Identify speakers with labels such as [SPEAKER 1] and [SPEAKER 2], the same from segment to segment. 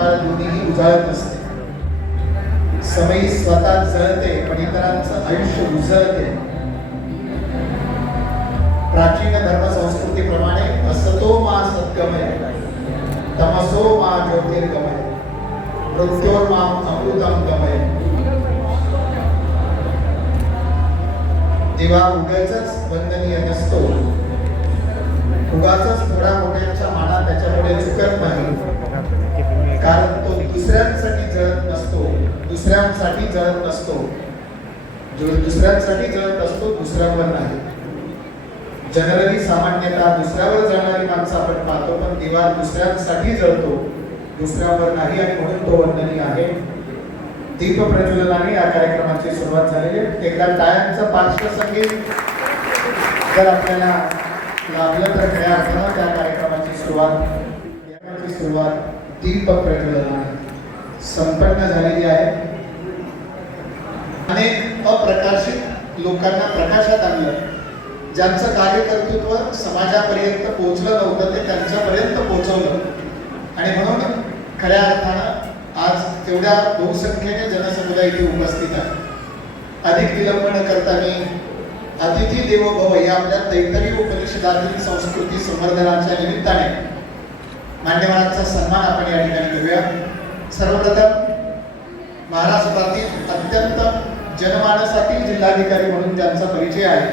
[SPEAKER 1] काळ भविष्यकाळ दोन्हीही उजाळत असते. समयी स्वतः जळते पण इतरांचं आयुष्य उजळते. प्राचीन धर्म संस्कृतीप्रमाणे असतो मा सत्गमय तमसो मा ज्योतिर्गमय मृत्योर्माम अमृतम गमय. दिवा उगाच वंदनीय नसतो. उगाच थोडा मोठ्यांच्या माना त्याच्यामुळे चुकत नाही. कारण तो दुसऱ्यांसाठी जळत नसतो दुसऱ्यांसाठी जळत नसतो. जो दुसऱ्यांसाठी जळत असतो दुसऱ्यावर नाही. जनरली सामान्यतः दुसऱ्यावर जळणारी माणसं आपण पाहतो पण दिवा दुसऱ्यांसाठी जळतो दुसऱ्यावर नाही आणि म्हणून तो वंदनीय आहे. दीप प्रज्वलनाने या कार्यक्रमाची सुरुवात झालेली आहे. एकदा टाळ्यांचं पार्श्वसंगीत जर आपल्याला लाभलं तर खऱ्या अर्थानं त्या कार्यक्रमाची सुरुवात सुरुवात तीन दीप प्रज्वलनाने संपन्न झालेली आहे. अनेक अप्रकाशित लोकांना प्रकाशात आणलं. ज्यांचं कार्यकर्तृत्व समाजापर्यंत पोहोचलं नव्हतं ते त्यांच्यापर्यंत पोहोचवलं. आणि म्हणून खऱ्या अर्थानं आज तेवढ्या बहुसंख्येने जनसमुदाय इथे उपस्थित आहे. अधिक विलंब न करता मी अतिथी देवो भव या आपल्या तैतरी उपनिषदातील संस्कृती संवर्धनाच्या निमित्ताने मान्यवरांचा सन्मान आपण या ठिकाणी करूया. सर्वप्रथम महाराष्ट्रातील अत्यंत जनमानसातील जिल्हाधिकारी म्हणून ज्यांचा परिचय आहे.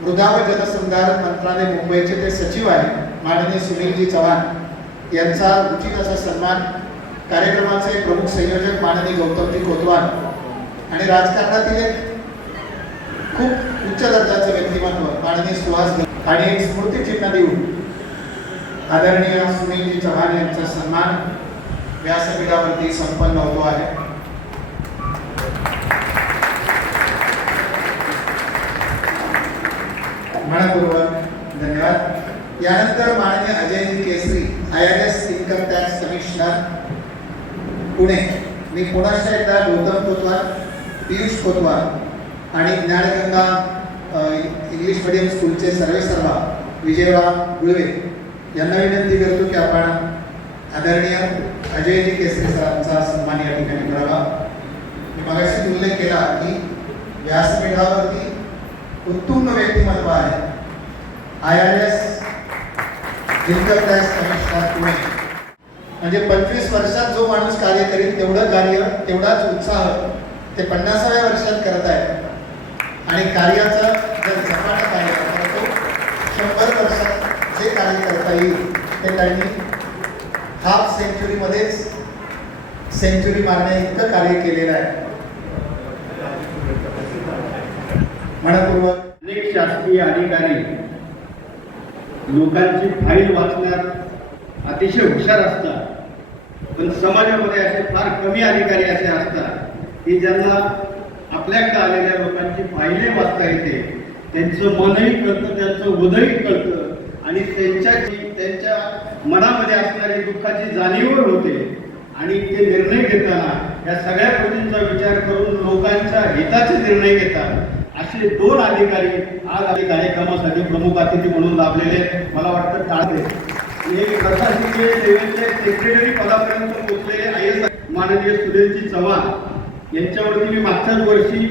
[SPEAKER 1] मृदा व जलसंधारण मंत्रालय मुंबईचे ते सचिव आहे माननीय सुनीलजी चव्हाण यांचा उचित असा सन्मान कार्यक्रमाचे प्रमुख संयोजक माननीय गौतमजी कोतवाल आणि राजकारणातील एक खूप उच्च दर्जाचं व्यक्तिमत्व माननीय सुहास आणि एक स्मृतिचिन्ह देऊन आदरणीय सुनीलजी चव्हाण यांचा सन्मान व्यासपीठावरती संपन्न होतो आहे. मनपूर्वक धन्यवाद. यानंतर माननीय Ajayji Kesari I R S income tax commissioner Pune. मी पुन्हा एकदा गौतम कोतवाल पियुष कोतवाल आणि ज्ञानगंगा इंग्लिश मीडियम स्कूलचे सर्वेसर्वा विजयराव गुळवे. यांना विनंती करतो की आपण आदरणीय अजयजी केसरी सरांचा सन्मान या ठिकाणी करावा. मी मगाशी उल्लेख केला की व्यासपीठावरती उत्तुंग व्यक्तिमत्व आहे. I R S income tax commissioner Pune. म्हणजे पंचवीस वर्षात जो माणूस कार्य करेल तेवढं कार्य तेवढाच उत्साह ते पन्नासाव्या वर्षात करत आहे. आणि कार्याचं जर झपाट कार्य करतो तो शंभर वर्षात जे कार्य करता येईल ते त्यांनी हाफ सेंचुरीमध्येच सेंचुरी मारण्या इतकं कार्य केलेलं आहे. मनपूर्वक.
[SPEAKER 2] अनेक शासकीय अधिकारी लोकांची फाईल वाचण्यात अतिशय हुशार असतात पण समाजामध्ये असे फार कमी अधिकारी असे असतात की ज्यांना आपल्याकडे आलेल्या लोकांची फाईले वाचता येते. त्यांचं मनही कळतं त्यांचं उदयही कळतं. आणि त्यांच्याची त्यांच्या मनामध्ये असणारी दुःखाची जाणीव होते. आणि ते निर्णय घेताना या सगळ्या गोष्टींचा विचार करून लोकांच्या हिताचे निर्णय घेतात. असे दोन अधिकारी आज आधी कार्यक्रमासाठी प्रमुख अतिथी म्हणून लाभलेले मला वाटतं टाळते एक प्रशासकीय सेवेचे सेक्रेटरी पदापर्यंत पोहोचलेले आय एस माननीय सुनीलजी चव्हाण. यांच्यावरती मी मागच्याच वर्षी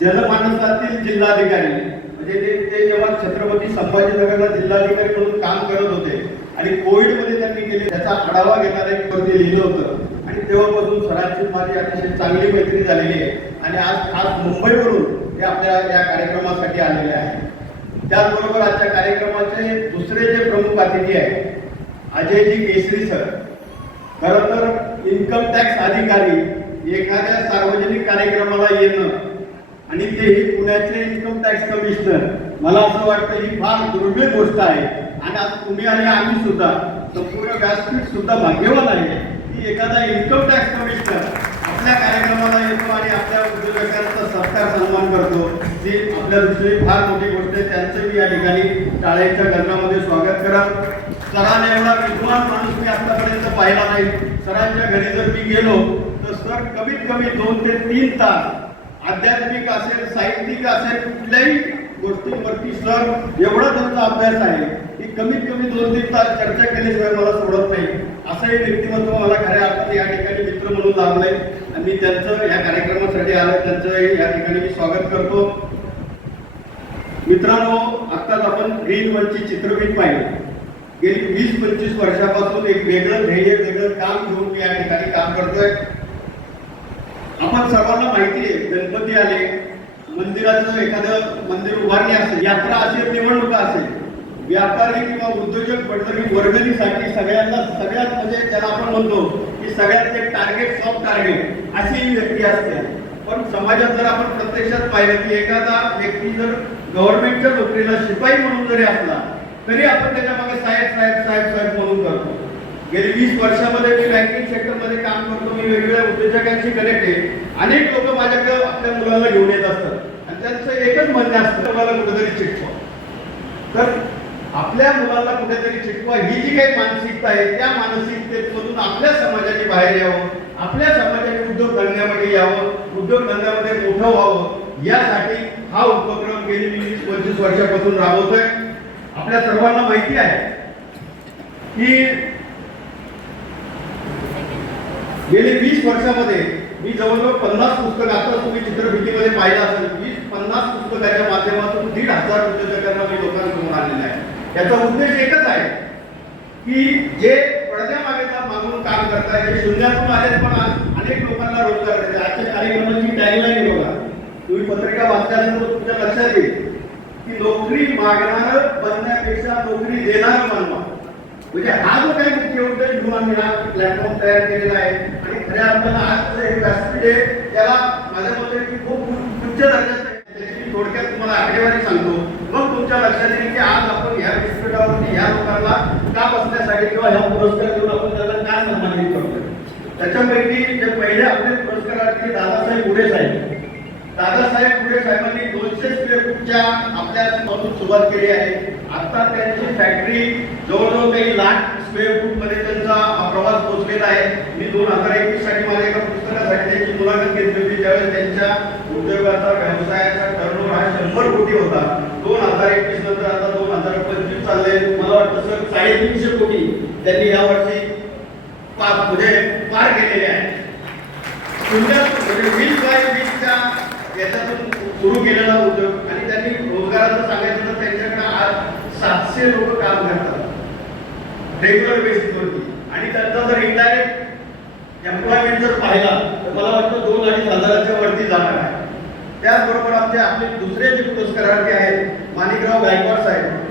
[SPEAKER 2] जनमानसातील जिल्हाधिकारी म्हणजे ते ते जेव्हा छत्रपती संभाजीनगरला जिल्हाधिकारी म्हणून काम करत होते आणि कोविडमध्ये त्यांनी केले त्याचा आढावा घेणारे ते वरती लिहिलं होतं. आणि तेव्हापासून सरांची माझी अतिशय चांगली मैत्री झालेली आहे. आणि आज खास मुंबईवरून हे आपल्या या कार्यक्रमासाठी आलेले आहे. त्याचबरोबर आजच्या कार्यक्रमाचे दुसरे जे प्रमुख अतिथी आहेत अजयजी केसरी सर. खरं तर इन्कम टॅक्स अधिकारी एखाद्या सार्वजनिक कार्यक्रमाला येणं आणि ते पुण्याचे इन्कम टॅक्स कमिशनर मला असं वाटतं ही फार दुर्मिळ गोष्ट आहे. आणि आता तुम्ही आणि आम्ही सुद्धा संपूर्ण व्यासपीठ सुद्धा भाग्यवान आहे. की एखादा इन्कम टॅक्स कमिशनर आपल्या कार्यक्रमाला येतो आणि आपल्या उद्योजकांचा सत्कार सन्मान करतो. ती आपल्या दृष्टीने फार मोठी गोष्ट आहे. त्यांचं मी या ठिकाणी टाळ्यांच्या गंधामध्ये स्वागत करा. सरांनी एवढा विद्वान माणूस मी आतापर्यंत पाहिला नाही. सरांच्या घरी जर मी गेलो तर सर कमीत कमी दोन ते तीन तास आध्यात्मिक असेल साहित्यिक असेल कुठल्याही गोष्टींवरती सर एवढा त्यांचा अभ्यास आहे की कमीत कमी दोन तीन तास चर्चा केल्याशिवाय मला सोडत नाही. असंही व्यक्तिमत्व मला खऱ्या अर्थाने या ठिकाणी मित्र म्हणून लाभलंय. आणि मी त्यांचं या कार्यक्रमासाठी आलं त्यांचं या ठिकाणी मी स्वागत करतो. मित्रांनो आत्ताच आपण ग्रीन वरची चित्रफित पाहिली. गेली वीस पंचवीस वर्षापासून एक वेगळं ध्येय वेगळं काम घेऊन मी या ठिकाणी काम करतोय. आपण सर्वांना माहिती आहे गणपती आले मंदिराचं एखादं मंदिर उभारणी असेल यात्रा असेल निवडणुका असेल व्यापारी किंवा उद्योजक म्हटलं की वर्गणीसाठी सगळ्यांना सगळ्यात म्हणजे त्याला आपण म्हणतो की सगळ्यात एक टार्गेट सॉफ्ट टार्गेट अशी ही व्यक्ती असते. पण समाजात जर आपण प्रत्यक्षात पाहिलं की एखादा व्यक्ती जर गव्हर्नमेंटच्या नोकरीला शिपाई म्हणून जरी असला तरी आपण त्याच्यामागे साहेब साहेब साहेब साहेब म्हणून करतो. गेली वीस वर्षामध्ये मी बँकिंग सेक्टरमध्ये काम करतो मी वेगवेगळ्या उद्योजकांशी कनेक्ट आहे. अनेक लोक माझ्याकडे आपल्या मुलांना घेऊन येत असतात. आणि त्यांचं एकच म्हणणं असतं मला कुठेतरी चिटकवा तर आपल्या मुलांना कुठेतरी चिटकवा ही जी काही मानसिकता आहे त्या मानसिकतेमधून आपल्या समाजाने बाहेर यावं आपल्या समाजाने उद्योग धंद्यामध्ये यावं उद्योग धंद्यामध्ये मोठं व्हावं यासाठी हा उपक्रम गेली मी वीस पंचवीस वर्षापासून राबवतोय. आपल्या सर्वांना माहिती आहे की गेली वीस वर्षामध्ये मी जवळजवळ पन्नास पुस्तकं आता तुम्ही चित्रफितीमध्ये पाहिलं असेल वीस पन्नास पुस्तकाच्या माध्यमातून दीड हजार उद्योजकांना मी लोकांसमोर आलेला आहे. याचा उद्देश एकच आहे की जे पडद्यामागे मागून काम करताय जे शून्यातून आले पण आज अनेक लोकांना रोजगार देते आजच्या कार्यक्रमाची टॅगलाईन बघा. तुम्ही पत्रिका वाचल्यानंतर तुमच्या लक्षात येईल की नोकरी मागणार बनण्यापेक्षा नोकरी देणार बनवा. म्हणजे हा जो काही मुख्य उद्देश घेऊन आम्ही हा प्लॅटफॉर्म तयार केलेला आहे. आणि खऱ्या अर्थानं आज हे व्यासपीठ आहे त्याला माझ्या मते की खूप उच्च दर्जाचं त्याची मी थोडक्यात तुम्हाला आकडेवारी सांगतो. मग तुमच्या लक्षात येईल की आज आपण ह्या व्यासपीठावरती या लोकांना का बसण्यासाठी किंवा ह्या पुरस्कार देऊन आपण त्याला का सन्मानित करतोय? त्याच्यापैकी जे पहिले आपले पुरस्कारार्थी दादासाहेब दोनशे स्क्वेअर फूटच्या आपल्या पासून सुरुवात केली आहे. आता त्यांची फॅक्टरी जवळजवळ काही लाख स्क्वेअर फूटमध्ये त्यांचा प्रवास पोहोचलेला आहे. मी दोन हजार एकवीससाठी माझ्या एका पुस्तकासाठी त्यांची मुलाखत घेतली होती. त्यावेळेस त्यांच्या उद्योगाचा व्यवसायाचा टर्नओव्हर हा शंभर कोटी होता. दोन हजार एकवीस नंतर आता दोन हजार पंचवीस चालले मला वाटतं सर साडेतीनशे कोटी त्यांनी यावर्षी पार म्हणजे पार केलेले आहे. तुमच्या म्हणजे वीस बाय वीसच्या याच्यातून सुरू केलेला उद्योग आणि त्यांनी रोजगाराचं सांगायचं तर त्यांच्याकडे आज सातशे लोक काम करतात. रेग्युलर बेसिसवरती आणि त्यांचा जर इंडायरेक्ट एम्प्लॉयमेंट जर पाहिला तर मला वाटतं दोन अडीच हजाराच्या वरती जाणार आहे. त्याचबरोबर आमचे आपले दुसरे जे पुरस्कारार्थी आहेत माणिकराव गायकवाड साहेब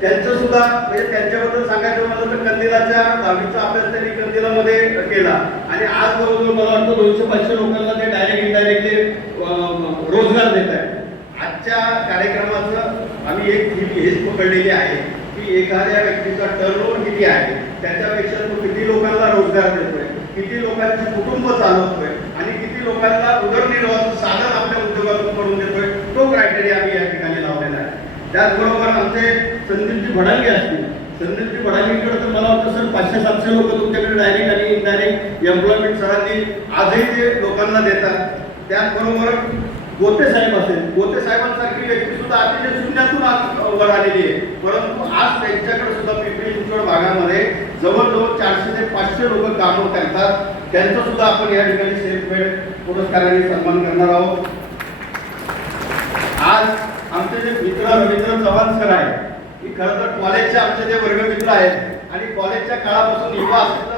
[SPEAKER 2] त्यांचं सुद्धा म्हणजे त्यांच्याबद्दल सांगायचं मला तर कंदिलाच्या दहावीचा अभ्यास त्यांनी कंदिलामध्ये केला. आणि आज जवळजवळ मला वाटतं दोनशे पाचशे लोकांना ते डायरेक्ट इनडायरेक्टली रोजगार देत आहे आजच्या कार्यक्रमाचं आम्ही एक थीम हेच पकडलेली आहे की एखाद्या व्यक्तीचा टर्नओव्हर किती आहे त्याच्यापेक्षा तो किती लोकांना रोजगार देतोय किती लोकांचे कुटुंब चालवतोय आणि किती लोकांना उदरनिर्वाह साधन आपल्या उद्योगातून करून देतोय तो क्रायटेरिया आम्ही या ठिकाणी लावलेला आहे. त्याचबरोबर आमचे संदीपजी भडांगे असतील संदीपजी भडांगेकडे तर मला वाटतं सर पाचशे सातशे लोक तुमच्याकडे डायरेक्ट आणि इनडायरेक्ट एम्प्लॉयमेंट सरांनी आजही ते लोकांना देतात. त्याचबरोबर गोते साहेब असेल. गोते साहेबांसारखी व्यक्ती सुद्धा अतिशय शून्यातून आज वर आलेली आहे. परंतु आज त्यांच्याकडे सुद्धा पिंपरी चिंचवड भागामध्ये जवळजवळ चारशे ते पाचशे लोक कामं करतात. त्यांचं सुद्धा आपण या ठिकाणी सेल्फ मेड पुरस्काराने सन्मान करणार आहोत. आज आमचे जे मित्र रवींद्र चव्हाण सर आहेत की खरं तर कॉलेजचे आमचे जे वर्गमित्र आहेत आणि कॉलेजच्या काळापासून युवा असतील